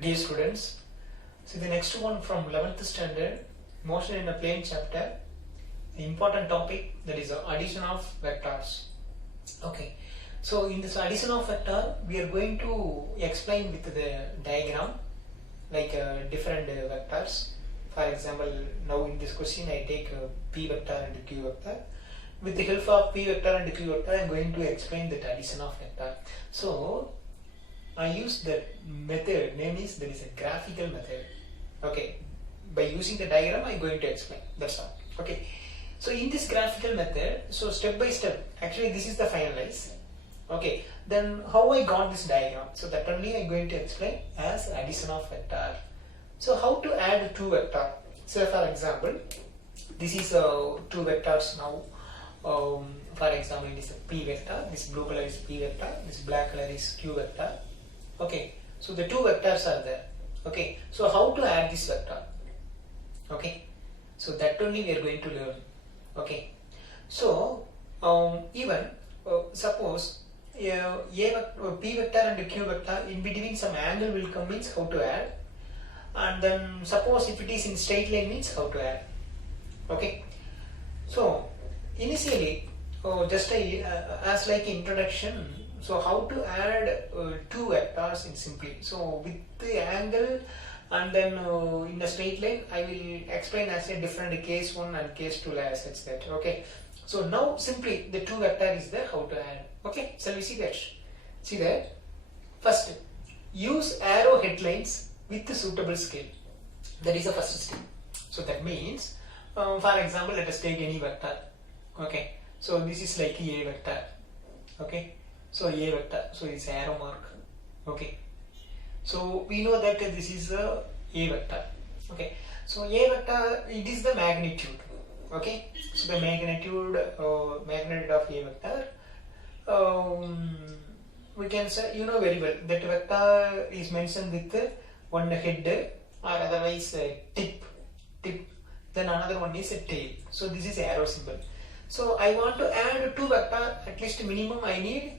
Dear students, so the next one from 11th standard, motion in a plane chapter, the important topic, that is addition of vectors. Okay, so in this addition of vector, we are going to explain with the diagram like different vectors. For example, now in this question I take p vector and q vector. With the help of p vector and q vector, I am going to explain that addition of vector. So I use the method, name is, there is a graphical method. Okay, by using the diagram I am going to explain, that's all. Okay, so in this graphical method, so step by step, actually this is the finalize. Okay, then how I got this diagram, so that only I am going to explain as addition of vector. So how to add two vector? So for example, this is two vectors now. For example, it is a p vector, this blue color is p vector, this black color is q vector. Okay, so the two vectors are there. Okay, so how to add this vector? Okay, so that only we are going to learn. Okay, so even suppose p vector and q vector, in between some angle will come, means how to add, and then suppose if it is in straight line, means how to add. Okay, so initially just as like introduction, so how to add two vectors in simply, so with the angle and then in a straight line I will explain as a different case 1 and case 2 as such that. Okay, so now simply the two vector is there, how to add. Okay, shall we see that? See that first, use arrow headlines with the suitable scale, that is the first step. So that means for example, let us take any vector. Okay, so this is like a vector. Okay, so a vector, so it's arrow mark. Okay, so we know that this is a vector. Okay, so a vector, it is the magnitude. Okay, so the magnitude of a vector, we can say, you know very well that vector is mentioned with one head or otherwise tip, then another one is a tail. So this is arrow symbol. So I want to add two vector, at least minimum I need.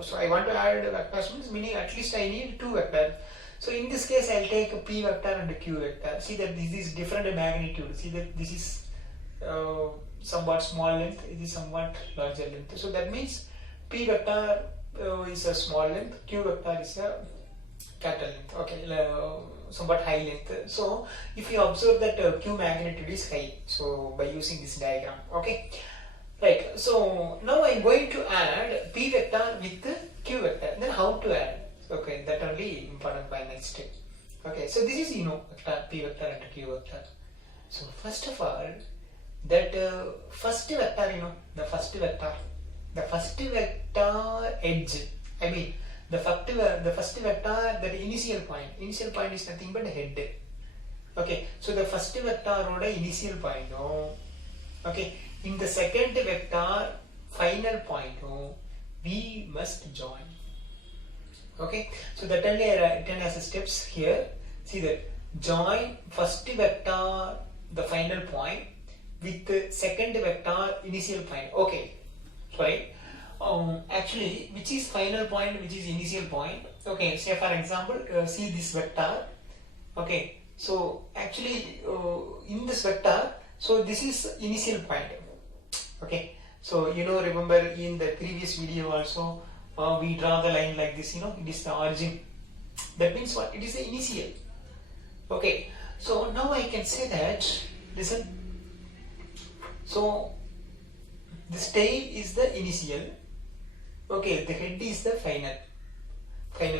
So I want to add vectors, means meaning at least I need two vectors. So in this case I will take a p vector and a q vector. See that this is different magnitude. See that this is somewhat small length, it is somewhat larger length. So that means p vector is a small length, q vector is a capital length. Okay, somewhat high length. So if you observe that q magnitude is high, so by using this diagram. Okay, right, so now I am going to add p vector with q vector. Then how to add? Okay, that only important by next step. Okay, so this is, you know, vector, p vector and q vector. So first of all, that first vector, you know, the first vector edge, I mean the first vector, that initial point is nothing but head. Okay, so the first vector or initial point. Okay, in the second vector final point, we must join. Okay, so that only I written as steps here. See that join first vector the final point with the second vector initial point. Okay, sorry, actually which is final point, which is initial point. Okay, say for example, see this vector. Okay, so actually in this vector, so this is initial point. Okay, so you know, remember in the previous video also we draw the line like this, you know, it is the origin. That means what? It is the initial. Okay, so now I can say that, listen, so this tail is the initial. Okay, the head is the final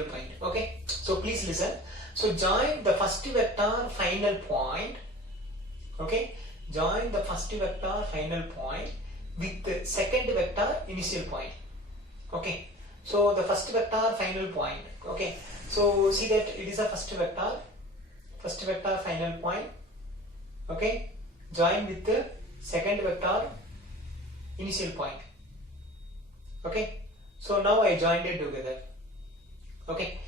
point. Okay, so please listen. So join the first vector final point. Okay, join the first vector final point with the second vector initial point. Okay, so the first vector final point. Okay, so see that it is a first vector final point. Okay, join with the second vector initial point. Okay, so now I joined it together. Okay,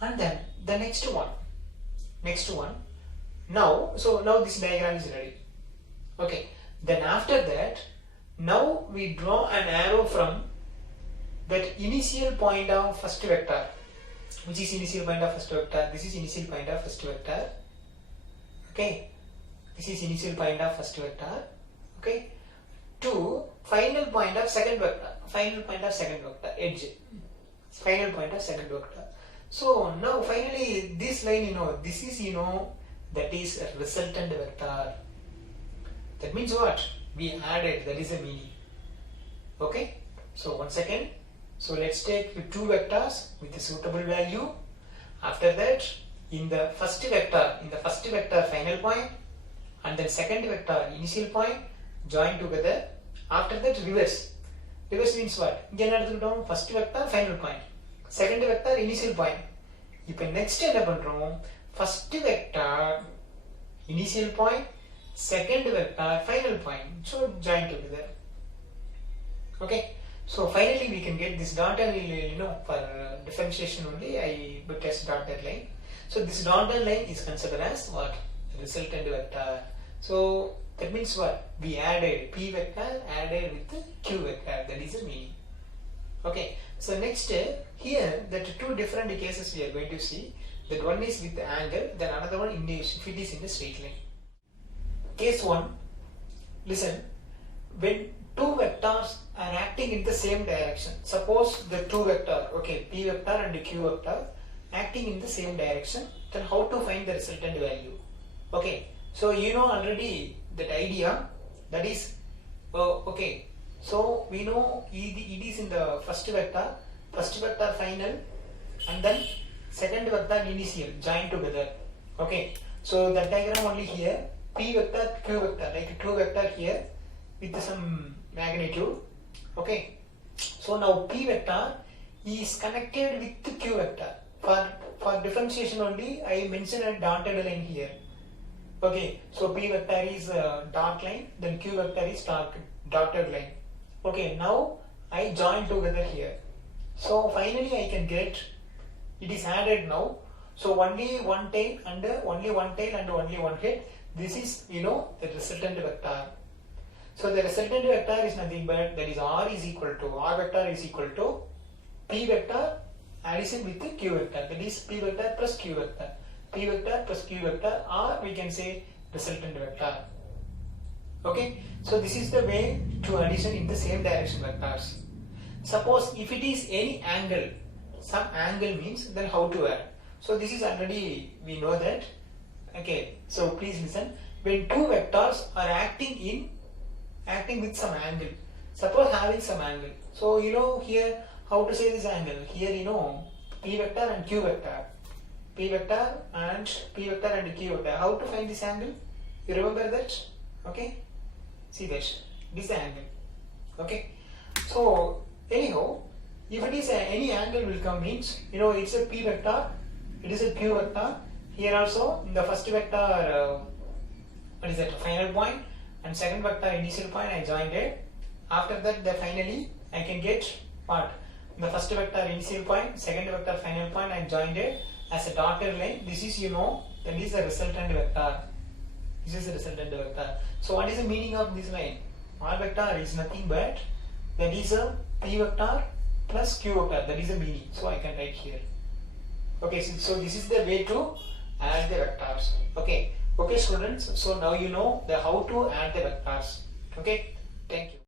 and then the next one now, so now this diagram is ready. Okay, then after that, now we draw an arrow from that initial point of first vector. which is initial point of first vector. This is initial point of first vector. Okay, this is initial point of first vector. Okay, to final point of second vector. Final point of second vector, edge. Final point of second vector. So now finally this line, this is that is a resultant vector. That means what? We added, that is the meaning. Okay, so once again, so let's take two vectors with a suitable value. After that, in the first vector final point, and then second vector initial point, join together. After that, reverse. Reverse means what? Again, first vector final point, second vector initial point. இப்போ next என்ன பண்றோம்? First vector initial point, second vector final point. So join together. Okay. So finally we can get this dotted line, for differentiation only I would test dotted line. So this dotted line is considered as what? Resultant vector. So that means what? We added P vector added with Q vector. That is the meaning. Okay. So next here that two different cases we are going to see. That one is with the angle, then another one if it is in the straight line. Case 1. Listen. When two vectors are acting in the same direction. Suppose the two vector, okay, P vector and Q vector acting in the same direction, then how to find the resultant value? Okay, so you know already that idea, that is, okay, so we know it is in the first vector final, and then second vector initial, join together. Okay, so that diagram only here, P vector, Q vector, like two vector here with some magnitude. Okay, so now P vector is connected with Q vector. For differentiation only I mentioned a dotted line here. Okay, so P vector is a dark line, then Q vector is dotted line. Okay, now I join together here. So finally I can get, it is added now. So only one tail and only one head. This is the resultant vector. So the resultant vector is nothing but that is R vector is equal to P vector addition with the Q vector. That is P vector plus Q vector. P vector plus Q vector, or we can say resultant vector. Okay, so this is the way to addition in the same direction vectors. Suppose if it is any angle, some angle means, then how to add? So this is already we know that. Okay, so please listen. When two vectors are acting with some angle, suppose having some angle. So here how to say this angle? Here P vector and Q vector. P vector and Q vector. How to find this angle? You remember that? Okay. See that. This is the angle. Okay. So anyhow, if it is any angle will come means it's a P vector, it is a Q vector. Here also in the first vector what is that? Final point, and second vector initial point I joined it. After that finally I can get what? The first vector initial point, second vector final point I joined it as a dotted line. This is that is the resultant vector. This is the resultant vector. So what is the meaning of this line? R vector is nothing but that is a P vector plus Q vector. That is the meaning. So I can write here. Okay, so this is the way to add the vectors. Okay, students. So now you know how to add the vectors. Okay, thank you.